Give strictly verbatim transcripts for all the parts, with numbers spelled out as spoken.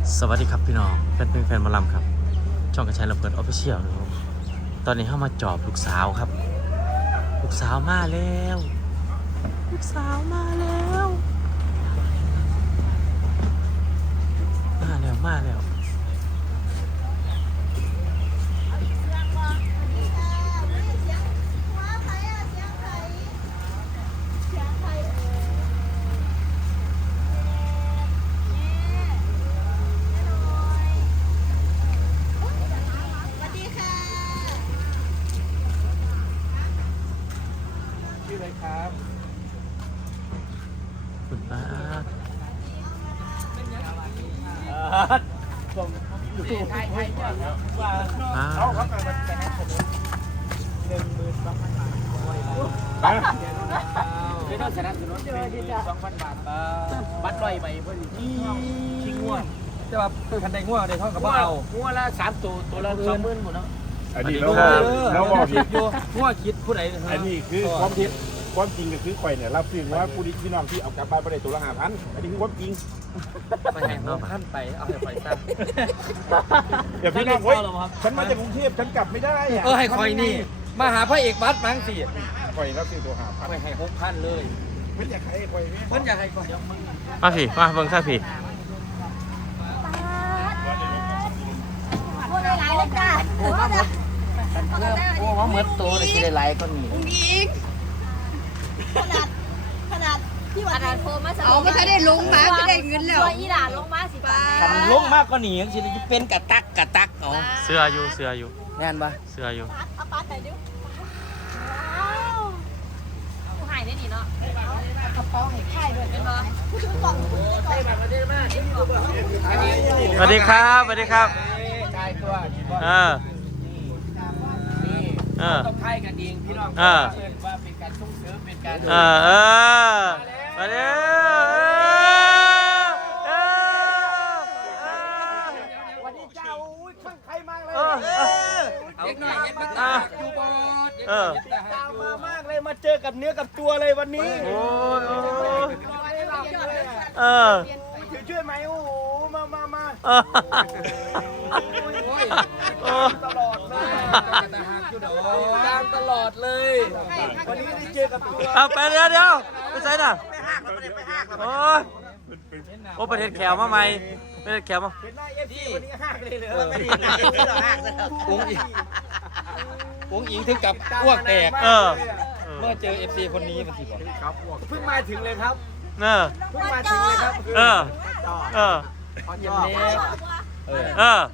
สวัสดีครับพี่น้องแฟนเพลงแฟนหมอลำครับช่องกระชายระเบิดออฟฟิเชียลนะครับตอนนี้เข้ามาจอบลูกสาวครับลูกสาวมาแล้วลูกสาวมาแล้วมาแล้วมาแล้วครับคุณป้าผมดูไทยไทยว่าเขาเขาไปไปให้ผมหนึ่งหมื่นสองพันบาทไม่ต้องชนะสนุนสองพันบาทบัตรลอยใบพอดีชิงง่วงจะแบบคันใดง่วงในท้องกับว่าเอาง่วงละสามตัวตัวละสองหมื่นหมดเนาะอันนี้เราเราบอกผิดอยู่ง่วงคิดผู้ใดอันนี้คือความผิดความจริงก็คือข่อยเนี่ยรับซื้อว่าผู้ดีพี่น้องที่เอากลับบ้านไปได้ตัวละห้าพันอันนี้คือความจริงไปแห่งขั้นไปเอาให้ข่อยตั้งเดี๋ยวพี่น้องเฮ้ยฉันมาจากกรุงเทพฉันกลับไม่ได้เออให้ข่อยนี่มาหาพระเอกบัสมั้งสิข่อยรับซื้อตัวห้าพันไปให้หกพันเลยไม่อยากให้ข่อยไหมมันอยากให้ข่อยมาพี่มาเบิ่งซะพี่พูดได้หลายเลยจ้ะโอ้โหโอ้โหเหมือนโตเลยคือได้หลายก็มีอีกขนาดขนาดที่วันนั้นโทรมาเอาไม่ใช่ได้ลงมาไม่ได้เงินแล้วตัวอีหลานลงมาสิป้าทำลงมากก็หนีสิจะเป็นกระตักกระตักเอาเสื้ออยู่เสื้ออยู่แน่นปะเสื้ออยู่เอาป้าใส่ดิผู้หายได้ดีเนาะกระเป๋าให้ค่ายด้วยเป็นบ่ผู้ถือกล่องผู้ถือกล่องสวัสดีครับสวัสดีครับชายตัวเออเออต้องไทยกันเองพี่น้องเชิญว่าเป็นการส่งเสริมเป็นการเออเออมาเด้อวันนี้เจ้าข้างใครมากเลยเด็กหน่อยเด็กตาอยู่บอดเด็กตามามากเลยมาเจอกับเนื้อกับตัวเลยวันนี้โอ้ยเออช่วยไหมโอ้โหมามามาตลอดเลยตามตลอดเลยวันนี้ได้เจอกับตัวเอาไปเดี๋ยวเดี๋ยวไปใส่น่ะโอ้ยโอ้ประเทศแขวมาใหม่ประเทศแขวมาเห็นหน้าเอฟซีวันนี้ห้างเลยเหรอไม่ดีนะอุ้งอิงอุ้งอิงถึงกับอ้วกแตกเออเมื่อเจอเอฟซีคนนี้มันสิบอกเพิ่งมาถึงเลยครับเออเพิ่งมาถึงเลยครับเออเออเย็นนี้เออเออ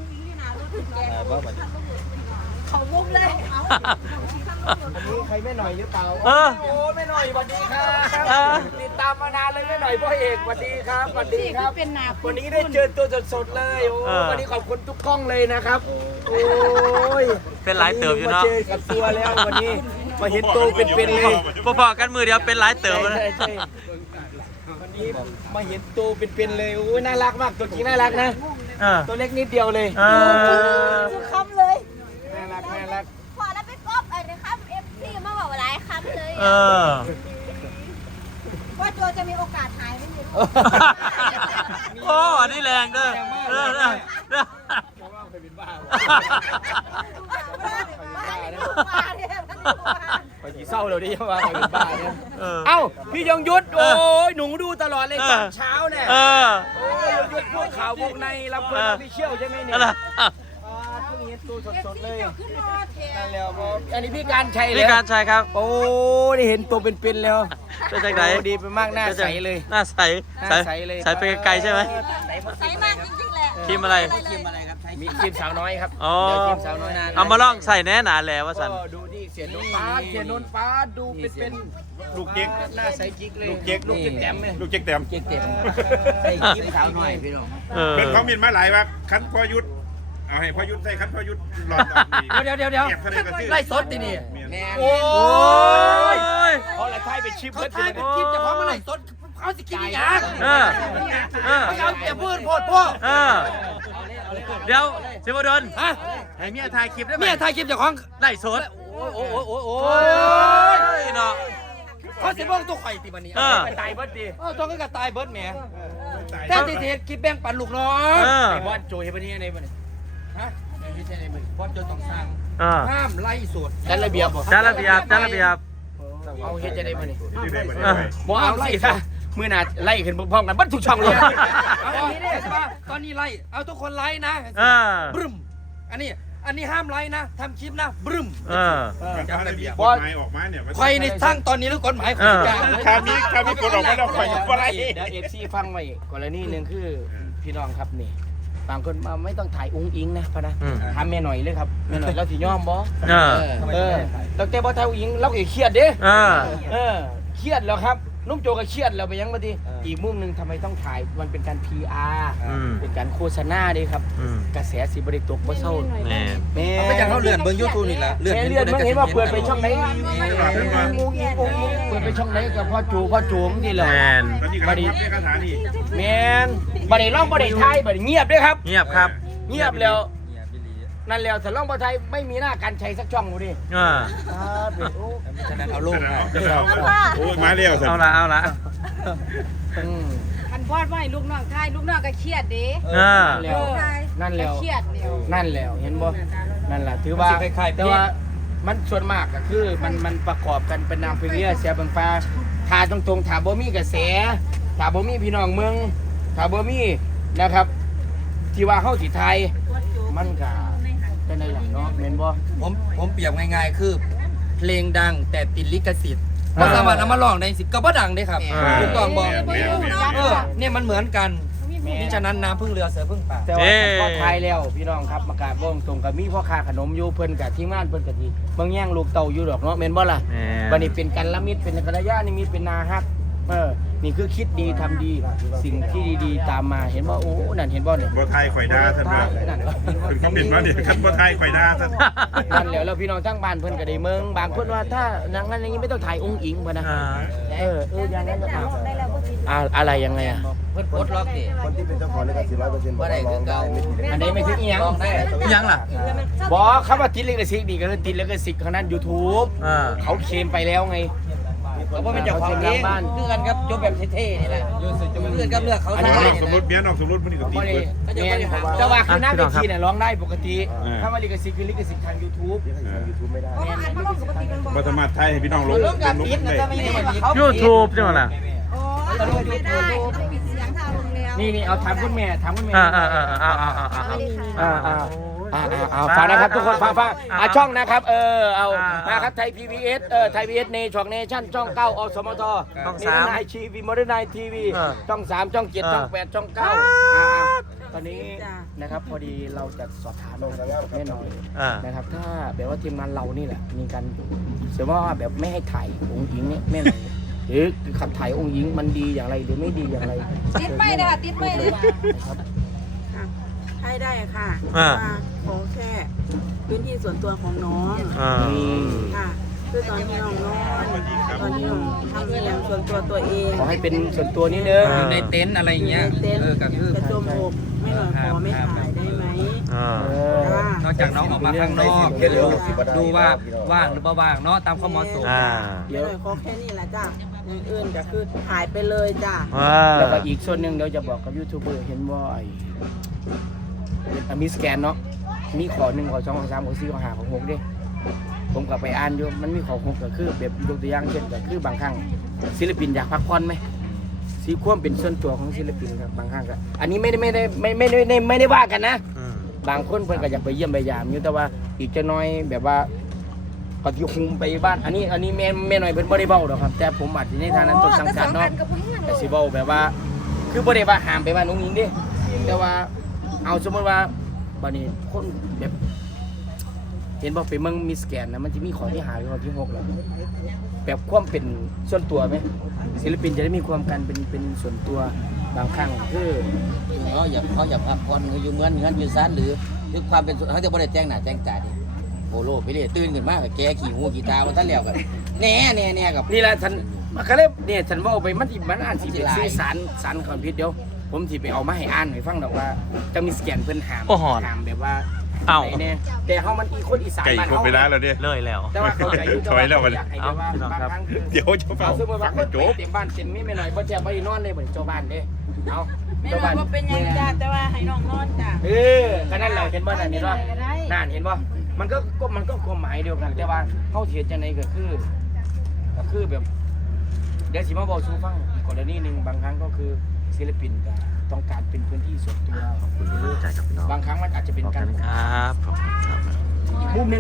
เขามุกเลยอันนี้ใครแม่หน่อยหรือเปล่าเออโอ้แม่หน่อยสวัสดีครับติดตามมานานเลยแม่หน่อยพ่อเอกสวัสดีครับสวัสดีครับวันนี้ได้เจอตัวสดๆเลยโอ้วันนี้ขอบคุณทุกกล้องเลยนะครับโอ้ยเป็นหลายเติบอยู่เนาะมาเจอกับตัวแล้ววันนี้มาเห็นตัวเป็นๆเลยพอๆกันมือเดียวเป็นหลายเติบเลยวันนี้มาเห็นตัวเป็นๆเลยโอ้ยน่ารักมากตัวจริงน่ารักนะตัวเล็กนิดเดียวเลยทุกคำเลยน่ารักน่ารักพอแล้วไปก๊อปไอ้นะครับเอฟซีมาบอกว่าหลายคำเลยว่าโจจะมีโอกาสหายไม่มีโอ้อันนี้แรงเด้อเด้อเด้อเด้อไปกี่เศร้าเราดิว่าไปเป็นบ้าเนี่ยเอ้าพี่ยงยุทธโอ้ยหนูดูตลอดเลยตอนเช้าเนี่ยโอ้ยยงยุทธพวกข่าววงในรับเพื่อนพี่เชี่ยวใช่ไหมเนี่ยเพิ่งเห็นตัวสดๆเลยนั่นแล้วอันนี้พี่การชัยเลยพี่การชัยครับโอ้ได้เห็นตัวเป็นๆแล้วเป็นจากไหนดีไปมากหน้าใสเลยหน้าใสใสเลยใสไปไกลใช่ไหมใสมากจริงๆแหละครีมอะไรครีมอะไรครับมีครีมสาวน้อยครับอ๋อเอามาลองใส่แน่หนาแล้วว่าสันดูดิเสียนนฟ้าเสียนนฟ้าดูเป็นลูกเจ๊กหน้าใสจิ๊กเลยลูกเจ๊กลูกเจ๊กแต้มเลยลูกเจ๊กแต้มเจ๊กแต้มใส่ครีมสาวน้อยพี่น้องเพื่อนเขามีมาหลายว่าคันพอยุทธเอาให้พอยุทธใส่คันพอยุทธหลอดเดี๋ยวเดี๋ยวเดี๋ยวไล่สดดินี่โอ้ยเขาอะไรไทยเป็นชิปเขาไทยเป็นชิปจะพร้อมอะไรสดเขาจะกินยังเออเออเขาจะพูดโพดพ่อเออเดี๋ยวสิบดลฮะให้เมียถ่ายคลิปได้ไหมเมียถ่ายคลิปจากของไล่สดโอ้ยโอ้ยโอ้ยโอ้ยเนาะเขาสิบ้องตัวไข่ตีมันนี่เออตายเบิร์ดดีเออตัวก็กระตายเบิร์ดแหมแท้ที่เฮ็ดคิดแบ่งปันลูกน้องไอ้บอสโจเฮ็ดบ่นี่ในบ่นี่ฮะไม่ใช่ในบ่บอสโจต้องสร้างห้ามไล่สดจัดระเบียบบ่จัดระเบียบจัดระเบียบเอาเฮ็ดจะได้บ่นี่เออบ่เอาไล่ซะมื้อหน้าไล่ขึ้นพร้อมๆกันเบัดทุกช่องเลยเอาอันนี้เด้ใช่ป่ะตอนนี้ไล่เอาทุกคนไล่นะเออบึ้มอันนี้อันนี้ห้ามไล่นะทำคลิปนะบึ้มเออจับระเบียบกฎหมายออกมาเนี่ยใครในทั้งตอนนี้หรือกฎหมายของกลางถ้ามีถ้ามีกฎออกมาแล้วใครจะอะไรเดี๋ยวเอฟซีฟังไว้กรณีหนึ่งคือพี่น้องครับนี่บางคนมาไม่ต้องถ่ายอุ้งอิงนะพะนะทำแม่หน่อยเลยครับแม่หน่อยเราสิยอมบ่เออเออตั้งแต่บ่ถ่ายอุ้งอิงเราก็เครียดเด้เออเออเครียดแล้วครับนุ่มโจก็เครียดแล้วไปยังมาทีอีกมุมหนึ่งทำไมต้องถ่ายมันเป็นการ พี อาร์อืมเป็นการโฆษณาเด้ครับอืมกระแสสิบริตกบ่เศร้าแม่แม่ไม่จังเขาเลื่อนเบิ่ง YouTube นี่แหละเลื่อนเลื่อนมันเห็นว่าเปิดไปช่องไหนงูงี้งูงี้เปิดไปช่องไหนกับพ่อจูพ่อจูงนี่แหละแมนตอนนี้กำลังรับเรียกคาถานี่แมนบ่ได้ร้องบ่ได้ทายบ่ได้เงียบเด้ครับเงียบครับเงียบแล้วนั่นแล้วถ้าร้องบ่ไทยไม่มีหน้าการใช้สักช่องกูดิเออครับโอ้ฉะนั้นเอาลงโอ้ยมาเร็วสิเอาละเอาละอืมคันพอดไว้ลูกน้องทายลูกน้องก็เครียดเด้เออแล้วนั่นแล้วเครียดเดียวนั่นแล้วเห็นบ่นั่นแหละถือว่าแต่ว่ามันส่วนมากก็คือมันมันประกอบกันเป็นนางเพลียเสียบังฟ้าถ้าตรงๆถ้าบ่มีกระแสถ้าบ่มีพี่น้องเมืองถ้าบ่มีนะครับ ที่ว่าเฮาสิไทยมันก็เป็นได้หลังเนาะแม่นบ่ผมผมเปรียบง่ายๆคือ เพลงดังแต่ติดลิขสิทธิ์ก็สามารถเอามาร้องในสิทธิ์ก็บ่ดังได้ครับถูกต้องบ่เออเนี่ยมันเหมือนกันนี่ฉะนั้นน้ำพึ่งเรือเสือพึ่งป่าแต่ว่าพอไทยแล้วพี่น้องครับประกาศวงตรงกับมีพ่อค้าขนมอยู่เพิ่นกับทีมงานเพิ่นกับที่บางแย่งลูกเต่าอยู่ดอกเนาะแม่นบ่ล่ะแม่นบัดนี้เป็นกันละมิตรเป็นกัลยาณมิตรเป็นนาฮักเออนี่คือคิดดีทำดีสิ่งที่ดีๆตามมาเห็นบ่โอ้นั่นเห็นบ่เนี่ยบ่ไทยข่อยดาท่านว่านั่นเป็นคอมเมนต์ว่าเนี่ยคันบ่ไทยข่อยดาท่านนั่นแล้วแล้วพี่น้องทั้งบ้านเพิ่นก็ได้เมืองบางคนว่าถ้าอย่างนั้นอย่างนี้ไม่ต้องถ่ายองค์อิงพะนะอ่าเออเอออย่างนั้นก็เอาอ่าอะไรยังไงอ่ะเพิ่นปลดล็อกดิคนที่เป็นเจ้าของลิขสิทธิ์ร้อยเปอร์เซ็นต์บ่ได้คือเก่าอันนี้ไม่ถึงอีหยังร้องได้ยังล่ะบอกคำว่าติดลิขสิทธิ์นี่ก็คือติดลิขสิทธิ์ของนั้น YouTube อ่าเขาเคลมไปแล้วไงเพราะว่าเป็นเจ้าของเองคือกันครับยกแบบเท่ๆนี่แหละคือกันกับเลือกเขาอันใช่นี้นอกสมรสเมียนอกสมรสมันนี่ก็ตีบ่ได้เปิดแม่นแต่ว่าคือหน้าเวทีอ่ะเนี่ยร้องได้ปกติอ่าถ้าว่าลิขสิทธิ์คือลิขสิทธิ์ทาง YouTube ยูทูบไม่ได้เพราะว่าอันมาลงปกติมันบอกบ่สามารถไทยให้พี่น้องลงลงกับลงปิดได้นะไม่ได้เขายูทูบใช่ไหมล่ะโอ้ยไม่ได้ไม่ปิดเสียงทางโรงแรมนี่นี่เอาถามคุณแม่ถามคุณแม่อ่าอ่าอ่าอ่าอ่าอ่าอ่าอ่าอ่าอ่าอ่าฟังนะครับทุกคนฟังฟังอ่าช่องนะครับเออเอามาครับไทย พี บี เอส เออไทย พี บี เอส ในช่องเนชั่นช่องเก้าอสมทช่องสามไอชีวีมอเตอร์ไนทีวีเออช่องสามช่องเจ็ดเออช่องแปดช่องเก้าอ่าตอนนี้นะครับพอดีเราจะสอบถามนะครับแม่หน่อยอ่านะครับถ้าแบบว่าทีมงานเรานี่แหละมีการเสียว่าแบบไม่ให้ถ่ายองค์หญิงเนี่ยแม่หน่อยหรือขับถ่ายองค์หญิงมันดีอย่างไรหรือไม่ดีอย่างไรติดไม่ได้ค่ะติดไม่เลยครับให้ได้ค่ะอ่าว่าขอแค่พื้นที่ส่วนตัวของน้องอ่าค่ะคือตอนที่น้องนอนตอนที่น้องทำเรื่องส่วนตัวตัวเองขอให้เป็นส่วนตัวนิดนึงอยู่ในเต็นท์อะไรเงี้ยในเต็นท์เออก็คือกระโจมอกไม่หน่อยขอไม่ถ่ายได้ไหมอ่าเออค่ะนอกจากน้องออกมาข้างนอกเดี๋ยวดูดูว่าว่างหรือเปล่าว่างเนาะตามข้อเหมาะสมอ่าไม่หน่อยขอแค่นี้แหละจ้ะอย่างอื่นก็คือถ่ายไปเลยจ้ะอ่าแล้วก็อีกส่วนหนึ่งเดี๋ยวจะบอกกับยูทูบเบอร์เห็นว่าไอ้มีสแกนเนาะมีขอหนึ่งขอสองขอสามขอสี่ขอห้าขอหกดิผมกลับไปอ่านอยู่มันมีขอหกก็คือแบบยกตัวอย่างเช่นก็คือบางครั้งศิลปินอยากพักผ่อนไหมสีความเป็นส่วนตัวของศิลปินครับบางครั้งก็อันนี้ไม่ได้ไม่ได้ไม่ไม่ได้ไม่ได้ไม่ได้ว่ากันนะอืมบางคนเพิ่นก็อยากไปเยี่ยมไปยามอยู่แต่ว่าอีกจะน้อยแบบว่าปฏิคุมไปบ้านอันนี้อันนี้แม่แม่น้อยเพิ่นบ่ได้เว้าดอกครับแต่ผมอาจจะในฐานะต้นสังกัดเนาะแต่สิเว้าแบบว่า คือบ่ได้ว่าห้ามไปบ้านน้องหญิงเด้แต่ว่าเอาสมมติว่าบัดนี้คนแบบเห็นบ่ไปเมืองมีสแกนนะมันจะมีข้อที่ห้าหรือข้อที่หกแล้วแบบความเป็นส่วนตัวไหมศิลปินจะได้มีความกันเป็นเป็นส่วนตัวบางครั้งคือเขาอยากเขาอยากพักผ่อนเขาอยู่เมืองเงินอยู่ซานหรือหรือความเป็นเขาจะบ่ได้แจ้งหน้าแจ้งตาดิโบโลไปเลยตื่นขึ้นมาแกขี่หูขี่ตาว่าท่านแล้วกันแน่แน่แน่กับนี่แหละฉันมันก็เลยเนี่ยฉันว่าเอาไปมันที่มันอ่านสิเป็นสื่อสารสารความผิดเดี๋ยวผมสิไปเอามาให้อ่านให้ฟังดอกว่าจะมีสแกนเพิ่นหามโอ้โหหามแบบว่าเอ้าไหนเนี่ยแต่เฮามันอีคนอีสานไก่บ้านครบเฮาเวลาแล้วเด้เลยแล้วแต่ว่าเขาใจอยู่ถอยแล้วบัดนี้อยากให้แบบว่าเอ้าพี่น้องบางครับครั้งคือเดี๋ยวจะฟัเอางสมมติว่าฟังคนให้จไปบเต็มบ้านเต็มมีแม่หน่อยบ่แจ้งบ่ได้นอนเลยบ่ได้เจ้าบ้านเด้เอาไม่นอนว่าเป็นยังจ้าแต่ว่าให้น้องนอนจ้าเออก็นั่นแหละเห็นบ่นั่นเห็นบ่นั่นเห็นบ่มันก็ก็มันก็ความหมายเดียวกันแต่ว่าเขาเสียจังไดก็คือก็คือแบบเดี๋ยวสิมาบอกสู่ฟังอีกกรณีหนึ่งบางครั้งก็คือศิลปินก็ต้องการเป็นพื้นที่ส่วนตัวขอบคุณที่รู้ใจกับพี่น้องบางครั้งมันอาจจะเป็นขอบการคุณครับขอบคุณครับมุมหนึ่ง